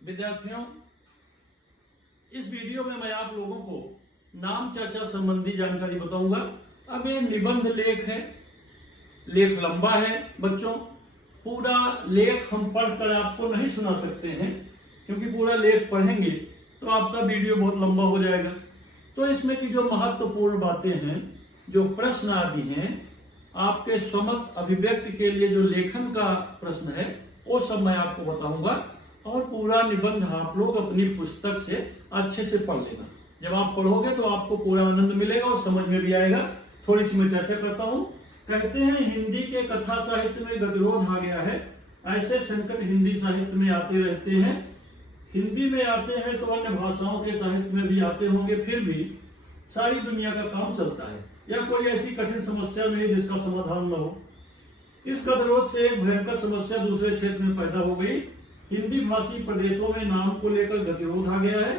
विद्यार्थियों, इस वीडियो में मैं आप लोगों को नाम चर्चा संबंधी जानकारी बताऊंगा। अब ये निबंध लेख है, लेख लंबा है बच्चों। पूरा लेख हम पढ़कर आपको नहीं सुना सकते हैं, क्योंकि पूरा लेख पढ़ेंगे तो आपका वीडियो बहुत लंबा हो जाएगा। तो इसमें की जो महत्वपूर्ण बातें हैं, जो प्रश्न आदि हैं, आपके स्वमत अभिव्यक्ति के लिए जो लेखन का प्रश्न है, वो सब मैं आपको बताऊंगा। और पूरा निबंध आप लोग अपनी पुस्तक से अच्छे से पढ़ लेना। जब आप पढ़ोगे तो आपको पूरा आनंद मिलेगा और समझ में भी आएगा। थोड़ी सी मैं चर्चा करता हूँ। कहते हैं हिंदी के कथा साहित्य में गतिरोध आ गया है। ऐसे संकट हिंदी साहित्य में आते रहते हैं। हिंदी में आते हैं तो अन्य भाषाओं के साहित्य में भी आते होंगे, फिर भी सारी दुनिया का काम चलता है। या कोई ऐसी कठिन समस्या नहीं जिसका समाधान न हो। इस गतिरोध से एक भयंकर समस्या दूसरे क्षेत्र में पैदा हो गई। हिंदी भाषी प्रदेशों में नाम को लेकर गतिरोध आ गया है।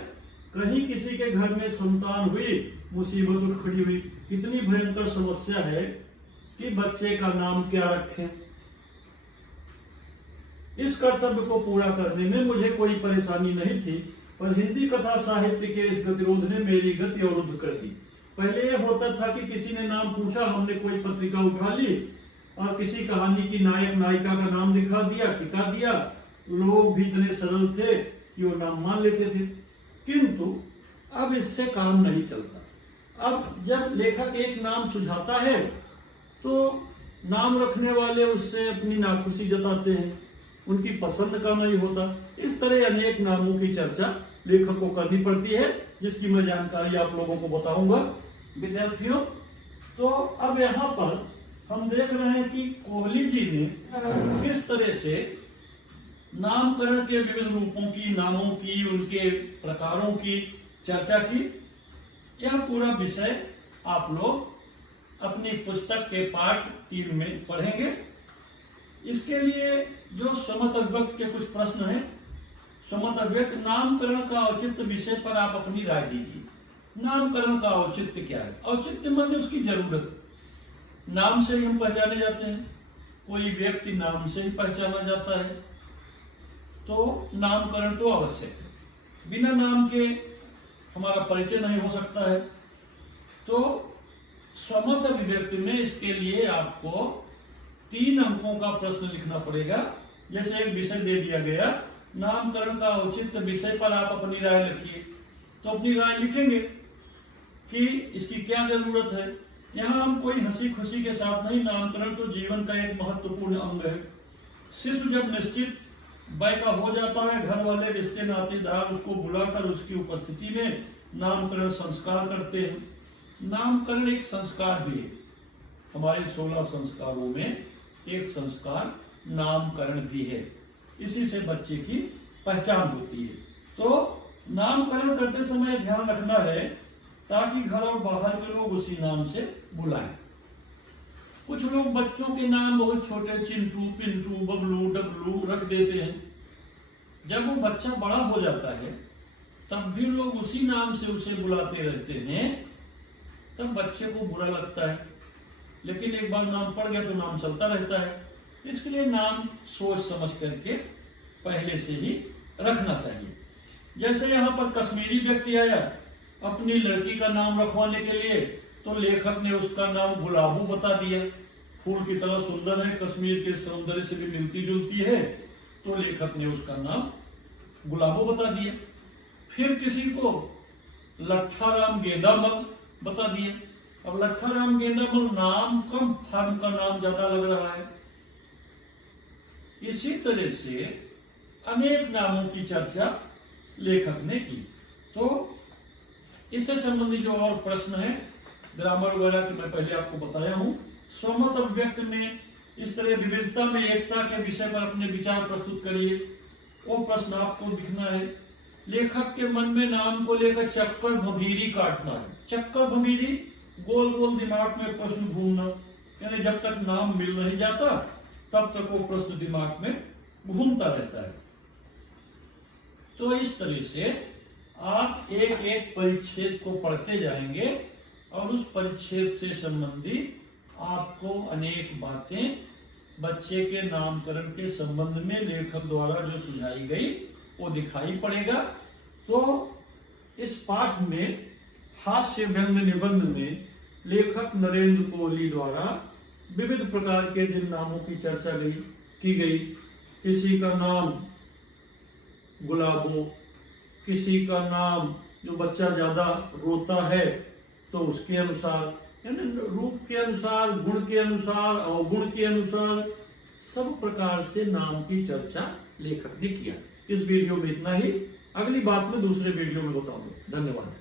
कहीं किसी के घर में संतान हुई, मुसीबत उठ खड़ी हुई। कितनी भयंकर समस्या है कि बच्चे का नाम क्या रखें। इस कर्तव्य को पूरा करने में मुझे कोई परेशानी नहीं थी, पर हिंदी कथा साहित्य के इस गतिरोध ने मेरी गति अवरुद्ध कर दी। पहले यह होता था कि किसी ने नाम पूछा, हमने कोई पत्रिका उठा ली और किसी कहानी की नायक नायिका का नाम दिखा दिया, टिका दिया। लोग भी इतने सरल थे कि वो नाम मान लेते थे। किंतु अब इससे काम नहीं चलता। अब जब लेखक एक नाम सुझाता है तो नाम रखने वाले उससे अपनी नाखुशी जताते हैं, उनकी पसंद का नहीं होता। इस तरह अनेक नामों की चर्चा लेखक को करनी पड़ती है, जिसकी मैं जानकारी आप लोगों को बताऊंगा। विद्यार्थियों, तो अब यहाँ पर हम देख रहे हैं कि कोहली जी ने किस तरह से नामकरण के विविध रूपों की, नामों की, उनके प्रकारों की चर्चा की। यह पूरा विषय आप लोग अपनी पुस्तक के पाठ 3 में पढ़ेंगे। इसके लिए जो स्वमत अभिव्यक्त के कुछ प्रश्न हैं। स्वमत अभिव्यक्त नामकरण का औचित्य विषय पर आप अपनी राय दीजिए। नामकरण का औचित्य क्या है? औचित्य माने उसकी जरूरत। नाम से ही हम पहचाने जाते हैं, कोई व्यक्ति नाम से ही पहचाना जाता है, तो नामकरण तो आवश्यक है। बिना नाम के हमारा परिचय नहीं हो सकता है। तो स्वमत अभिव्यक्ति में इसके लिए आपको 3 अंकों का प्रश्न लिखना पड़ेगा। जैसे एक विषय दे दिया गया, नामकरण का औचित्य विषय पर आप अपनी राय लिखिए। तो अपनी राय लिखेंगे कि इसकी क्या जरूरत है। यहाँ हम कोई हंसी खुशी के साथ नहीं, नामकरण तो जीवन का एक महत्वपूर्ण अंग है। शिशु जब निश्चित वय का हो जाता है, घर वाले, रिश्ते नातेदार उसको बुलाकर उसकी उपस्थिति में नामकरण संस्कार करते हैं। नामकरण एक संस्कार भी है। हमारे 16 संस्कारों में एक संस्कार नामकरण भी है। इसी से बच्चे की पहचान होती है। तो नामकरण करते समय ध्यान रखना है ताकि घर और बाहर के लोग उसी नाम से बुलाएं। कुछ लोग बच्चों के नाम बहुत छोटे, चिंटू, पिंटू, बबलू, डबलू रख देते हैं। जब वो बच्चा बड़ा हो जाता है तब भी लोग उसी नाम से उसे बुलाते रहते हैं, तब बच्चे को बुरा लगता है। लेकिन एक बार नाम पड़ गया तो नाम चलता रहता है। इसके लिए नाम सोच समझ करके पहले से ही रखना चाहिए। जैसे यहाँ पर कश्मीरी व्यक्ति आया अपनी लड़की का नाम रखवाने के लिए, तो लेखक ने उसका नाम गुलाबो बता दिया। फूल की तरह सुंदर है, कश्मीर के सौंदर्य से भी मिलती जुलती है, तो लेखक ने उसका नाम गुलाबो बता दिया। फिर किसी को लट्ठाराम गेंदामल बता दिया। अब लट्ठाराम गेंदामल नाम कम, फर्म का नाम ज्यादा लग रहा है। इसी तरह से अनेक नामों की चर्चा लेखक ने की। तो इससे संबंधित जो और प्रश्न है, ग्रामर वगैरह की मैं पहले आपको बताया हूं। स्वमत अभिव्यक्त में इस तरह विविधता में एकता के विषय पर अपने विचार प्रस्तुत करिए। वो प्रश्न आपको लिखना है। लेखक के मन में नाम को लेकर चक्कर भंभीरी काटना है। चक्कर भंभीरी, गोल गोल दिमाग में प्रश्न घूमना, यानी जब तक नाम मिल नहीं जाता तब तक वो प्रश्न दिमाग में घूमता रहता है। तो इस तरह से आप एक एक परिच्छेद को पढ़ते जाएंगे और उस परिच्छेद से संबंधित आपको अनेक बातें बच्चे के नामकरण के संबंध में लेखक द्वारा जो सुझाई गई वो दिखाई पड़ेगा। तो इस पाठ में हास्य व्यंग्य निबंध में लेखक नरेंद्र कोहली द्वारा विविध प्रकार के जिन नामों की चर्चा की गई, किसी का नाम गुलाबो, किसी का नाम जो बच्चा ज्यादा रोता है तो उसके अनुसार, यानी रूप के अनुसार, गुण के अनुसार, अवगुण के अनुसार, सब प्रकार से नाम की चर्चा लेखक ने किया। इस वीडियो में इतना ही, अगली बात में दूसरे वीडियो में बताऊंगा। धन्यवाद।